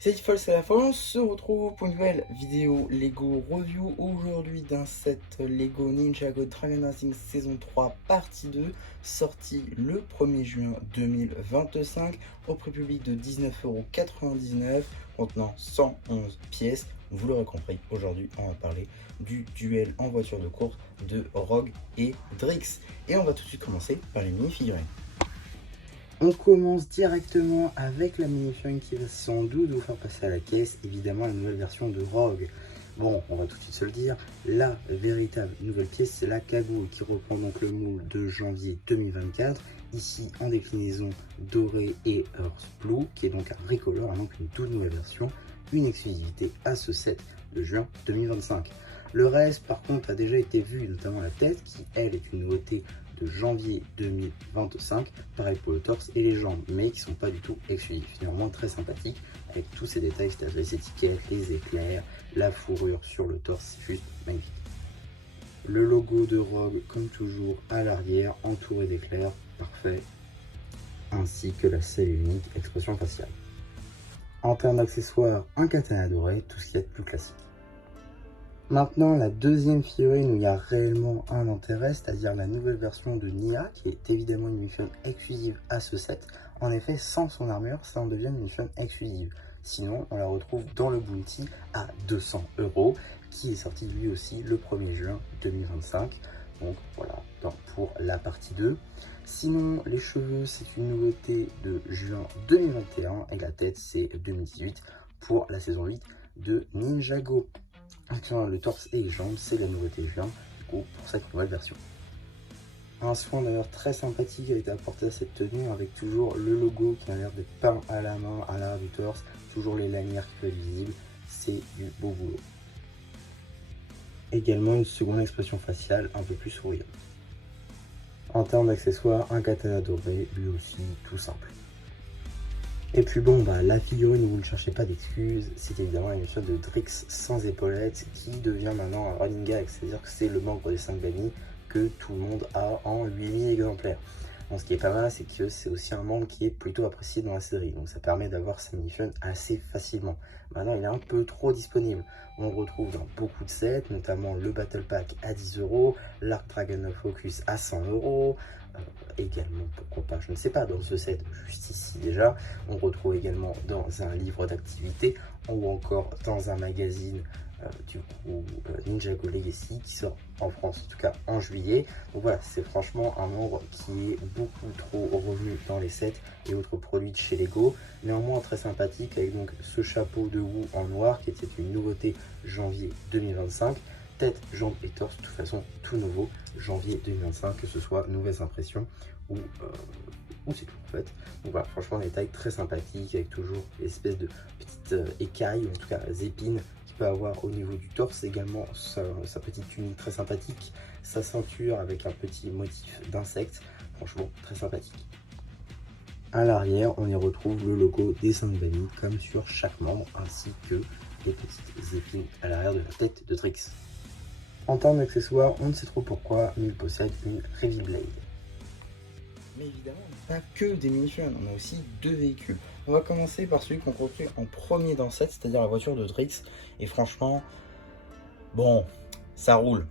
C'est Tiffol, c'est la fin, on se retrouve pour une nouvelle vidéo Lego Review aujourd'hui d'un set Lego Ninjago Dragon Racing saison 3 partie 2, sorti le 1er juin 2025 au prix public de 19,99 € contenant 111 pièces. Vous l'aurez compris, aujourd'hui on va parler du duel en voiture de course de Rogue et Drix. Et on va tout de suite commencer par les mini-figurines. On commence directement avec la mini-figurine qui va sans doute vous faire passer à la caisse, évidemment la nouvelle version de Rogue. Bon, on va tout de suite se le dire, la véritable nouvelle pièce c'est la cagoule qui reprend donc le moule de janvier 2024, ici en déclinaison dorée et Earth Blue, qui est donc un bricoleur, donc une toute nouvelle version, une exclusivité à ce set de juin 2025. Le reste par contre a déjà été vu, notamment la tête qui elle est une nouveauté de janvier 2025, pareil pour le torse et les jambes, mais qui sont pas du tout exclusifs. Finalement très sympathique avec tous ces détails, c'est-à-dire les étiquettes, les éclairs, la fourrure sur le torse, c'est juste magnifique. Le logo de Rogue comme toujours à l'arrière, entouré d'éclairs, parfait, ainsi que la seule et unique expression faciale. En termes d'accessoires, un katana doré, tout ce qu'il y a de plus classique. Maintenant, la deuxième figurine où il y a réellement un intérêt, c'est-à-dire la nouvelle version de Nia, qui est évidemment une mini-figurine exclusive à ce set. En effet, sans son armure, ça en devient une mini-figurine exclusive. Sinon, on la retrouve dans le Bounty à 200 €, qui est sorti lui aussi le 1er juin 2025. Donc voilà, pour la partie 2. Sinon, les cheveux, c'est une nouveauté de juin 2021, et la tête, c'est 2018 pour la saison 8 de Ninjago. Le torse et les jambes, c'est la nouveauté juin du coup pour cette nouvelle version. Un soin d'ailleurs très sympathique a été apporté à cette tenue avec toujours le logo qui a l'air d'être peint à la main à l'arrière du torse, toujours les lanières qui peuvent être visibles, c'est du beau boulot. Également une seconde expression faciale un peu plus souriante. En termes d'accessoires, un katana doré, lui aussi tout simple. Et puis bon, la figurine où vous ne cherchez pas d'excuses, c'est évidemment une figurine de Drix sans épaulettes qui devient maintenant un running gag, c'est-à-dire que c'est le membre des 5 amis que tout le monde a en 8000 exemplaires. Bon, ce qui est pas mal, c'est que c'est aussi un membre qui est plutôt apprécié dans la série, donc ça permet d'avoir sa mini-figurine assez facilement. Maintenant, il est un peu trop disponible. On le retrouve dans beaucoup de sets, notamment le Battle Pack à 10 €, l'Arc Dragon of Focus à 100 €, également, pourquoi pas, je ne sais pas, dans ce set, juste ici déjà, on retrouve également dans un livre d'activité ou encore dans un magazine Ninjago Legacy qui sort en France, en tout cas en juillet. Donc voilà, c'est franchement un membre qui est beaucoup trop revenu dans les sets et autres produits de chez Lego. Néanmoins très sympathique avec donc ce chapeau de Wu en noir qui était une nouveauté janvier 2025. Tête, jambes et torse, de toute façon tout nouveau, janvier 2025, que ce soit nouvelles impressions ou c'est tout en fait. Donc voilà, franchement des tailles très sympathiques avec toujours l'espèce de petites écailles, ou en tout cas épines qu'il peut avoir au niveau du torse, également sa petite tunique très sympathique, sa ceinture avec un petit motif d'insecte, franchement très sympathique. À l'arrière, on y retrouve le logo des 5 amis comme sur chaque membre, ainsi que des petites épines à l'arrière de la tête de Drix. En termes d'accessoires, on ne sait trop pourquoi, mais il possède une Heavy Blade. Mais évidemment, on n'a pas que des mini-figurines, on a aussi deux véhicules. On va commencer par celui qu'on construit en premier dans le set, c'est-à-dire la voiture de Drix. Et franchement, bon, ça roule.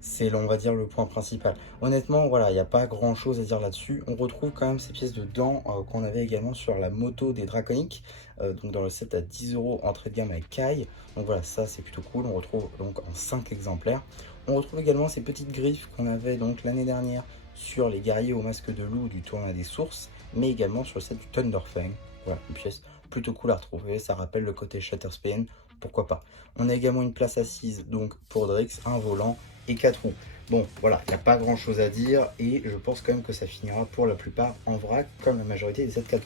C'est, on va dire, le point principal. Honnêtement, voilà, il n'y a pas grand-chose à dire là-dessus. On retrouve quand même ces pièces de dents qu'on avait également sur la moto des Draconic. Donc dans le set à 10 € entrée de gamme avec Kai. Donc voilà, ça c'est plutôt cool. On retrouve donc en 5 exemplaires. On retrouve également ces petites griffes qu'on avait donc l'année dernière sur les guerriers au masque de loup du tournoi des sources, mais également sur le set du Thunderfang. Voilà, une pièce plutôt cool à retrouver. Ça rappelle le côté Shatterspain, pourquoi pas. On a également une place assise donc pour Drix, un volant et 4 roues. Bon, voilà, il n'y a pas grand chose à dire et je pense quand même que ça finira pour la plupart en vrac comme la majorité des 7.4+.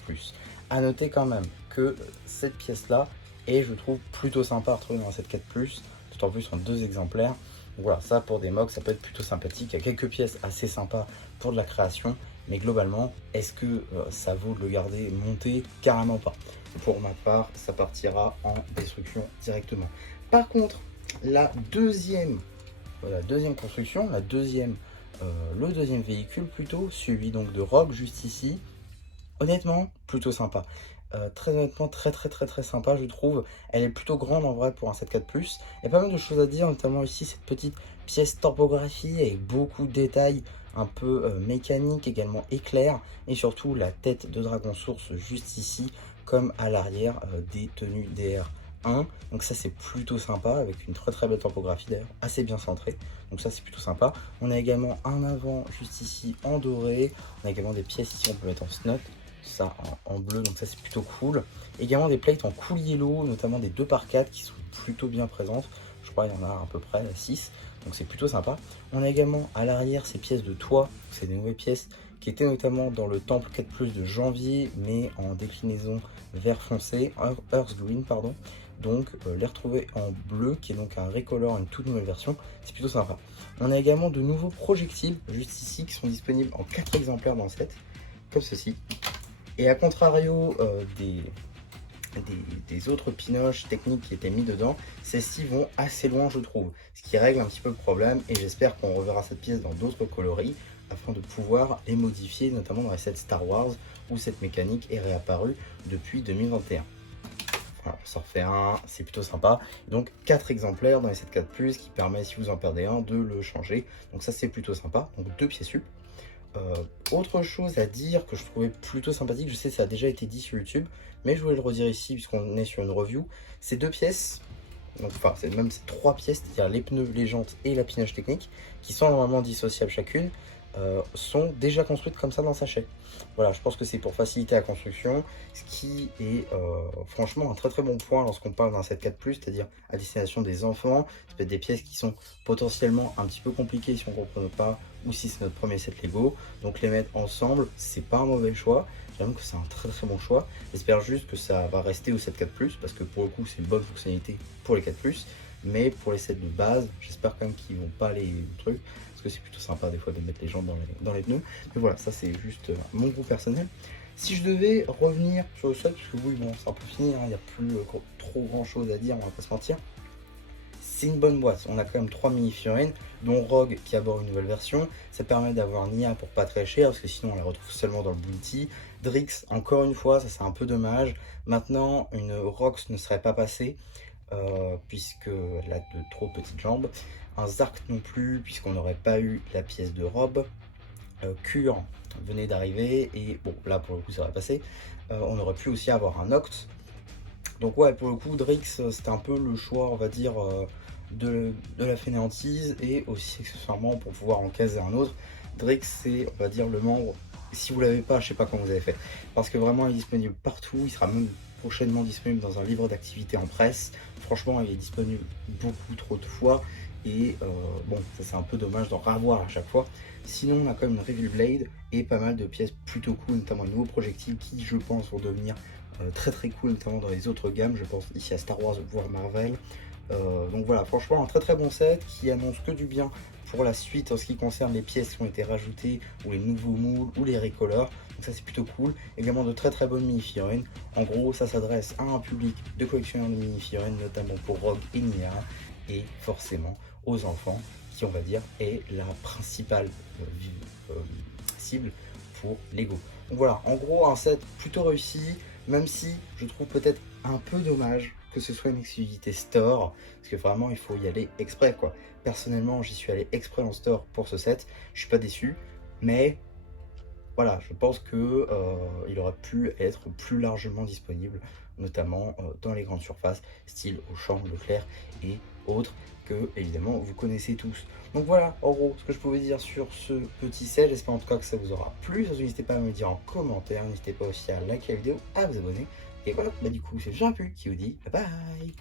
A noter quand même que cette pièce-là est, je trouve, plutôt sympa à retrouver dans la 7.4+, tout en plus en 2 exemplaires. Donc voilà, ça pour des mocks, ça peut être plutôt sympathique. Il y a quelques pièces assez sympas pour de la création, mais globalement, est-ce que ça vaut de le garder monté? Carrément pas. Pour ma part, ça partira en destruction directement. Par contre, la deuxième construction, le deuxième véhicule plutôt, celui donc de Rogue juste ici, honnêtement plutôt sympa. Très honnêtement, très sympa, je trouve. Elle est plutôt grande en vrai pour un 7.4+. Il y a pas mal de choses à dire, notamment ici cette petite pièce topographie avec beaucoup de détails un peu mécaniques, également éclairs, et surtout la tête de Dragon Source juste ici, comme à l'arrière des tenues DR1. Donc ça c'est plutôt sympa, avec une très belle topographie d'ailleurs, assez bien centrée. Donc ça c'est plutôt sympa. On a également un avant juste ici en doré. On a également des pièces ici, on peut mettre en snot, ça en bleu, donc ça c'est plutôt cool. Également des plates en cool yellow, notamment des 2x4 qui sont plutôt bien présentes. Je crois qu'il y en a à peu près 6, donc c'est plutôt sympa. On a également à l'arrière ces pièces de toit, c'est des nouvelles pièces qui étaient notamment dans le temple 4+ de janvier, mais en déclinaison vert foncé, Earth Green pardon. Donc les retrouver en bleu, qui est donc un recolor, une toute nouvelle version, c'est plutôt sympa. On a également de nouveaux projectiles juste ici qui sont disponibles en 4 exemplaires dans le set, comme ceci. Et à contrario des autres pinoches techniques qui étaient mis dedans, celles-ci vont assez loin je trouve, ce qui règle un petit peu le problème, et j'espère qu'on reverra cette pièce dans d'autres coloris afin de pouvoir les modifier, notamment dans les sets Star Wars où cette mécanique est réapparue depuis 2021. Voilà, on s'en refait un, c'est plutôt sympa. Donc 4 exemplaires dans les 7.4+, qui permet, si vous en perdez un, de le changer. Donc ça c'est plutôt sympa, donc 2 pièces sup. Autre chose à dire que je trouvais plutôt sympathique, je sais ça a déjà été dit sur YouTube, mais je voulais le redire ici puisqu'on est sur une review. Ces 2 pièces, donc, enfin c'est même ces 3 pièces, c'est-à-dire les pneus, les jantes et la pinoche technique, qui sont normalement dissociables chacune, sont déjà construites comme ça dans le sachet. Voilà, je pense que c'est pour faciliter la construction, ce qui est franchement un très bon point lorsqu'on parle d'un 7.4+, c'est-à-dire à destination des enfants. Ça peut être des pièces qui sont potentiellement un petit peu compliquées si on ne comprend pas, ou si c'est notre premier set Lego. Donc les mettre ensemble, c'est pas un mauvais choix. J'avoue que c'est un très bon choix. J'espère juste que ça va rester au 7.4+, parce que pour le coup c'est une bonne fonctionnalité pour les 4+, mais pour les sets de base, j'espère quand même qu'ils vont pas les trucs, parce que c'est plutôt sympa des fois de mettre les gens dans les pneus. Mais voilà, ça c'est juste mon goût personnel. Si je devais revenir sur le set, parce que oui, bon, c'est un peu fini, il n'y a plus trop grand chose à dire, on va pas se mentir. C'est une bonne boîte, on a quand même 3 mini-figurines, dont Rogue qui aborde une nouvelle version. Ça permet d'avoir Nia pour pas très cher, parce que sinon on la retrouve seulement dans le Bounty. Drix, encore une fois, ça c'est un peu dommage. Maintenant, une Rox ne serait pas passée, puisqu'elle a de trop petites jambes. Un Zark non plus, puisqu'on n'aurait pas eu la pièce de robe. Cure venait d'arriver, et bon, là pour le coup ça va passer. On aurait pu aussi avoir un Noct. Donc ouais, pour le coup, Drix, c'était un peu le choix, on va dire, de la fainéantise, et aussi accessoirement pour pouvoir en caser un autre. Drix, c'est, on va dire, le membre, si vous l'avez pas, je sais pas comment vous avez fait, parce que vraiment il est disponible partout, il sera même prochainement disponible dans un livre d'activité en presse. Franchement, il est disponible beaucoup trop de fois, et bon, ça c'est un peu dommage d'en revoir à chaque fois. Sinon, on a quand même une Reveal Blade et pas mal de pièces plutôt cool, notamment un nouveau projectile qui, je pense, vont devenir très cool, notamment dans les autres gammes. Je pense ici à Star Wars, voire Marvel. Donc voilà, franchement un très bon set qui annonce que du bien pour la suite en ce qui concerne les pièces qui ont été rajoutées, ou les nouveaux moules, ou les recolors. Donc ça c'est plutôt cool. Également de très bonnes mini-figurines. En gros, ça s'adresse à un public de collectionneurs de mini-figurines, notamment pour Rogue et Nia, et forcément aux enfants, qui on va dire est la principale cible pour Lego. Donc voilà, en gros un set plutôt réussi, même si je trouve peut-être un peu dommage que ce soit une exclusivité store, parce que vraiment il faut y aller exprès quoi. Personnellement j'y suis allé exprès en store pour ce set, je suis pas déçu, mais voilà, je pense que il aurait pu être plus largement disponible, notamment dans les grandes surfaces, style Auchan, Leclerc et autres, que évidemment vous connaissez tous. Donc voilà, en gros, ce que je pouvais dire sur ce petit set. J'espère en tout cas que ça vous aura plu. Surtout, n'hésitez pas à me le dire en commentaire, n'hésitez pas aussi à liker la vidéo, à vous abonner. Et voilà, bah du coup, c'est Jean-Pu qui vous dit bye bye.